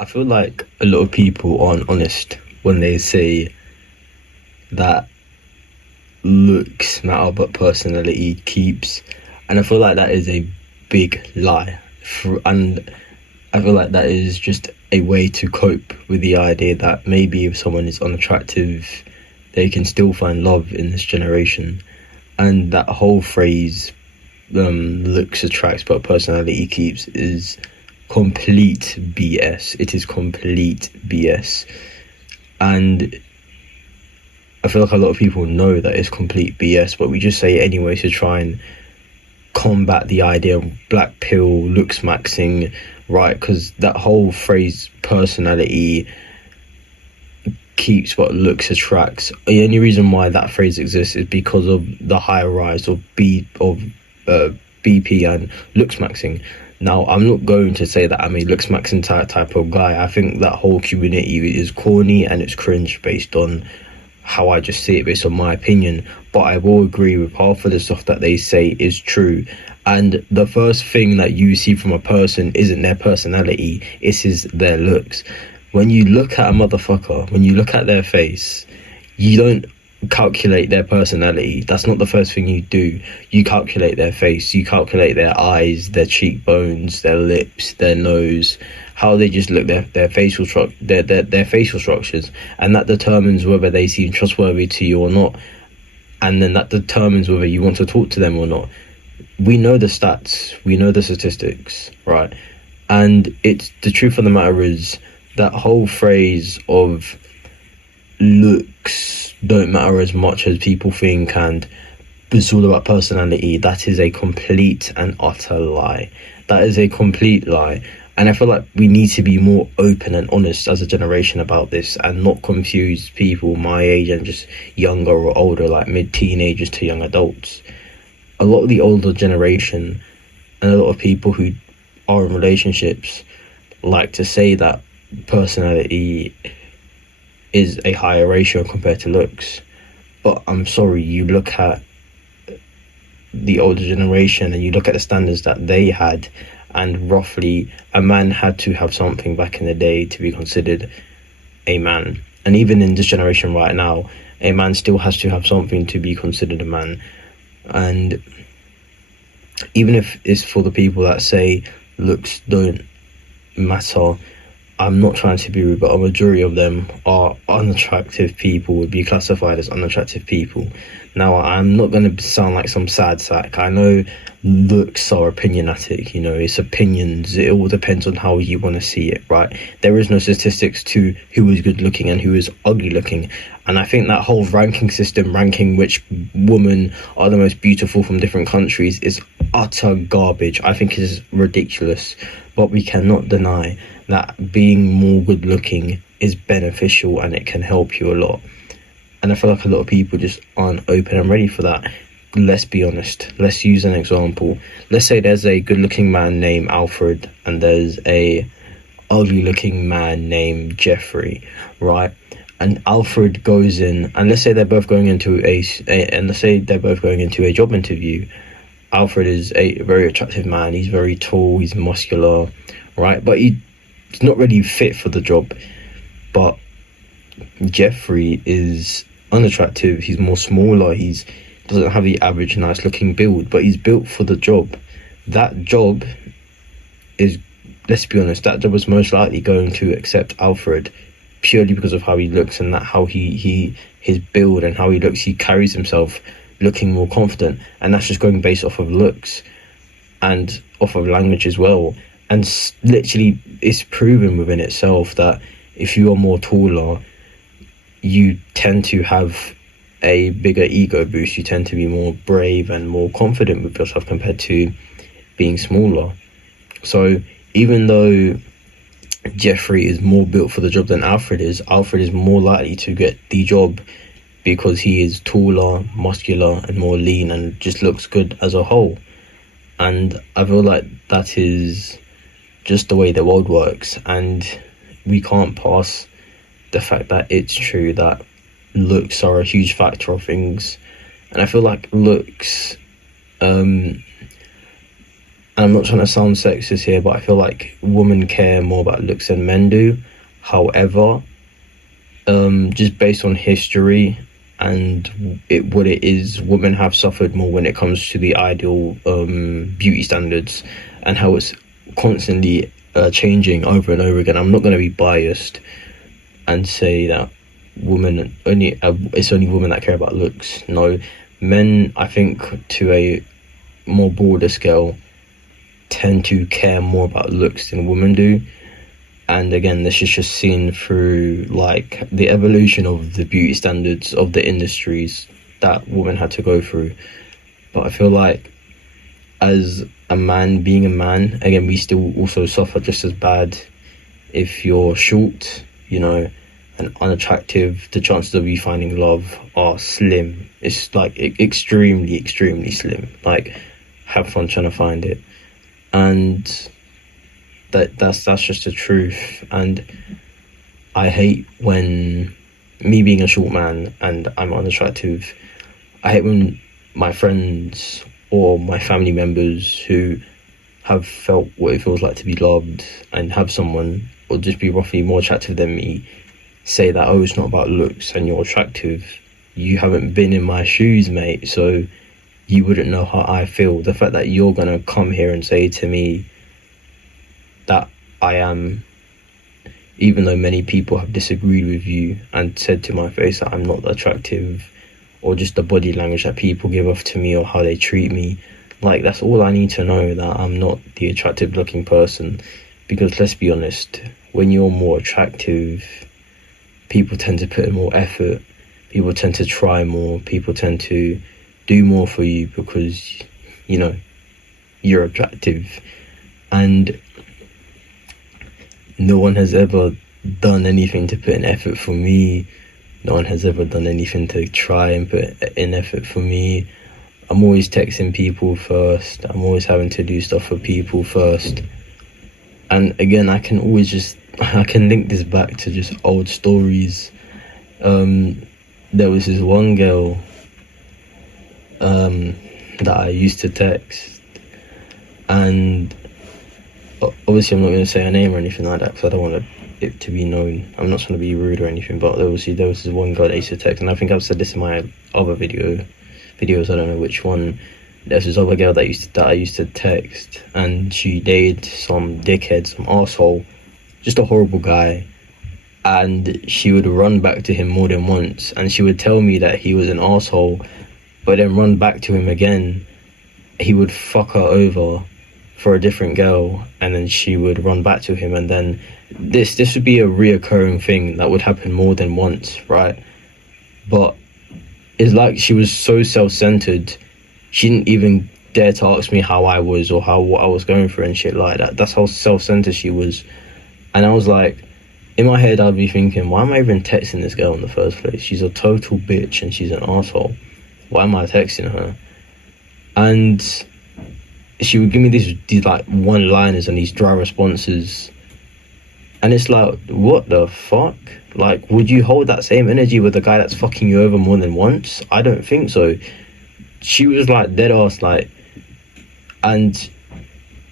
I feel like a lot of people aren't honest when they say that looks matter but personality keeps, and I feel like that is a big lie. And I feel like that is just a way to cope with the idea that maybe if someone is unattractive, they can still find love in this generation. And that whole phrase, looks attracts but personality keeps, is complete BS. It is complete BS. And I feel like a lot of people know that it's complete BS, but we just say it anyway to try and combat the idea of black pill looks maxing, right? Because that whole phrase, personality keeps but looks attracts, the only reason why that phrase exists is because of the higher rise of BP and looks maxing. Now, I'm not going to say that I'm a looks maxing type of guy. I think that whole community is corny and it's cringe based on how I just see it, based on my opinion. But I will agree with half of the stuff that they say is true. And the first thing that you see from a person isn't their personality, it's their looks. When you look at a motherfucker, when you look at their face, you don't calculate their personality. That's not the first thing you do. You calculate their face, you calculate their eyes, their cheekbones, their lips, their nose, how they just look, their facial their facial structures, and that determines whether they seem trustworthy to you or not. And then that determines whether you want to talk to them or not. We know the stats, we know the statistics, right? And it's the truth of the matter is that whole phrase of looks don't matter as much as people think and it's all about personality, that is a complete and utter lie. That is a complete lie. And I feel like we need to be more open and honest as a generation about this and not confuse people my age and just younger or older, like mid-teenagers to young adults. A lot of the older generation and a lot of people who are in relationships like to say that personality is a higher ratio compared to looks. But I'm sorry, you look at the older generation and you look at the standards that they had, and roughly a man had to have something back in the day to be considered a man. And even in this generation right now, a man still has to have something to be considered a man. And even if it's for the people that say looks don't matter, I'm not trying to be rude, but a majority of them are unattractive people, would be classified as unattractive people. Now, I'm not going to sound like some sad sack. I know looks are opinionatic, it's opinions. It all depends on how you want to see it, right? There is no statistics to who is good looking and who is ugly looking. And I think that whole ranking system, ranking which women are the most beautiful from different countries, is utter garbage. I think it is ridiculous. But we cannot deny that being more good looking is beneficial and it can help you a lot. And I feel like a lot of people just aren't open and ready for that. Let's be honest. Let's use an example. Let's say there's a good looking man named Alfred and there's a ugly looking man named Jeffrey, right? And Alfred goes in, and let's say they're both going into a job interview. Alfred is a very attractive man. He's very tall, he's muscular, right? But he's not really fit for the job. But Jeffrey is unattractive, he's more smaller, he doesn't have the average nice looking build, but he's built for the job. That job is, let's be honest, that job is most likely going to accept Alfred purely because of how he looks and that how his build and how he looks, he carries himself looking more confident, and that's just going based off of looks and off of language as well. And literally it's proven within itself that if you are more taller, you tend to have a bigger ego boost, you tend to be more brave and more confident with yourself compared to being smaller. So even though Jeffrey is more built for the job than Alfred is more likely to get the job because he is taller, muscular and more lean and just looks good as a whole. And I feel like that is just the way the world works, and we can't pass the fact that it's true that looks are a huge factor of things. And I feel like looks and and I'm not trying to sound sexist here, but I feel like women care more about looks than men do. However, just based on history and what it is, women have suffered more when it comes to the ideal beauty standards, and how it's constantly changing over and over again. I'm not going to be biased and say that women only it's only women that care about looks. No, men, I think, to a more broader scale, tend to care more about looks than women do. And again, this is just seen through like the evolution of the beauty standards of the industries that women had to go through. But I feel like, as a man, being a man, again, we still also suffer just as bad. If you're short, and unattractive, the chances of you finding love are slim. It's like extremely, extremely slim. Like, have fun trying to find it. And that's just the truth. And I hate when, me being a short man and I'm unattractive, I hate when my friends or my family members who have felt what it feels like to be loved and have someone, or just be roughly more attractive than me, say that, oh, it's not about looks and you're attractive. You haven't been in my shoes, mate, so you wouldn't know how I feel. The fact that you're gonna come here and say to me that I am, even though many people have disagreed with you and said to my face that I'm not attractive, or just the body language that people give off to me or how they treat me, like, that's all I need to know, that I'm not the attractive looking person. Because let's be honest, when you're more attractive, people tend to put in more effort, people tend to try more, people tend to do more for you because you're attractive. And no one has ever done anything to put in effort for me. No one has ever done anything to try and put in effort for me. I'm always texting people first. I'm always having to do stuff for people first. And again, I can link this back to just old stories. There was this one girl that I used to text, and obviously I'm not going to say her name or anything like that because I don't want it to be known. I'm not trying to be rude or anything, but there was this one girl that I used to text, and I think I've said this in my other videos, I don't know which one. There's this other girl that I used to text, and she dated some dickhead, some arsehole, just a horrible guy, and she would run back to him more than once, and she would tell me that he was an arsehole, but then run back to him again. He would fuck her over for a different girl, and then she would run back to him, and then this would be a reoccurring thing that would happen more than once, right? But it's like she was so self-centered, she didn't even dare to ask me how I was or what I was going through and shit like that. That's how self-centered she was. And I was like, in my head, I'd be thinking, why am I even texting this girl in the first place? She's a total bitch and she's an asshole. Why am I texting her? And she would give me these like one-liners and these dry responses, and it's like, what the fuck? Like, would you hold that same energy with a guy that's fucking you over more than once? I don't think so. She was like dead ass, like, and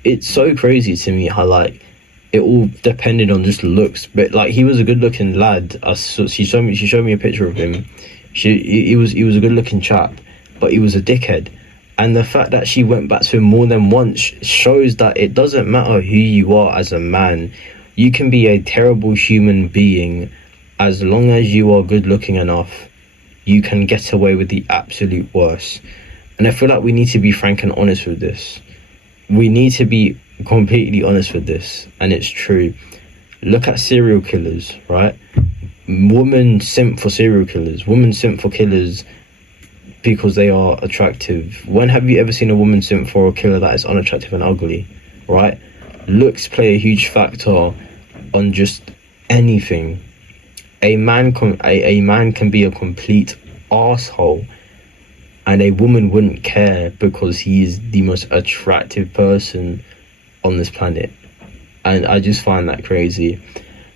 it's so crazy to me how like it all depended on just looks. But like, he was a good-looking lad. She showed me a picture of him. He was a good-looking chap, but he was a dickhead. And the fact that she went back to him more than once shows that it doesn't matter who you are as a man. You can be a terrible human being. As long as you are good looking enough, you can get away with the absolute worst. And I feel like we need to be frank and honest with this. We need to be completely honest with this. And it's true. Look at serial killers, right? Women simp for serial killers. Women simp for killers because they are attractive. When have you ever seen a woman simp for a killer that is unattractive and ugly, right? Looks play a huge factor on just anything. A man can be a complete asshole, and a woman wouldn't care because he is the most attractive person on this planet. And I just find that crazy.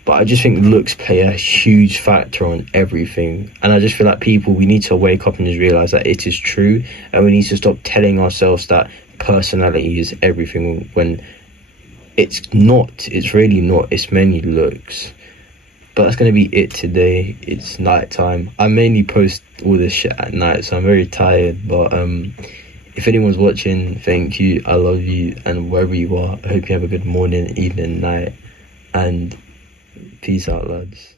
But I just think looks play a huge factor on everything. And I just feel like we need to wake up and just realise that it is true. And we need to stop telling ourselves that personality is everything, when it's not. It's really not. It's mainly looks. But that's gonna be it today. It's night time. I mainly post all this shit at night, so I'm very tired. But if anyone's watching, thank you. I love you, and wherever you are, I hope you have a good morning, evening, night, and peace out, lads.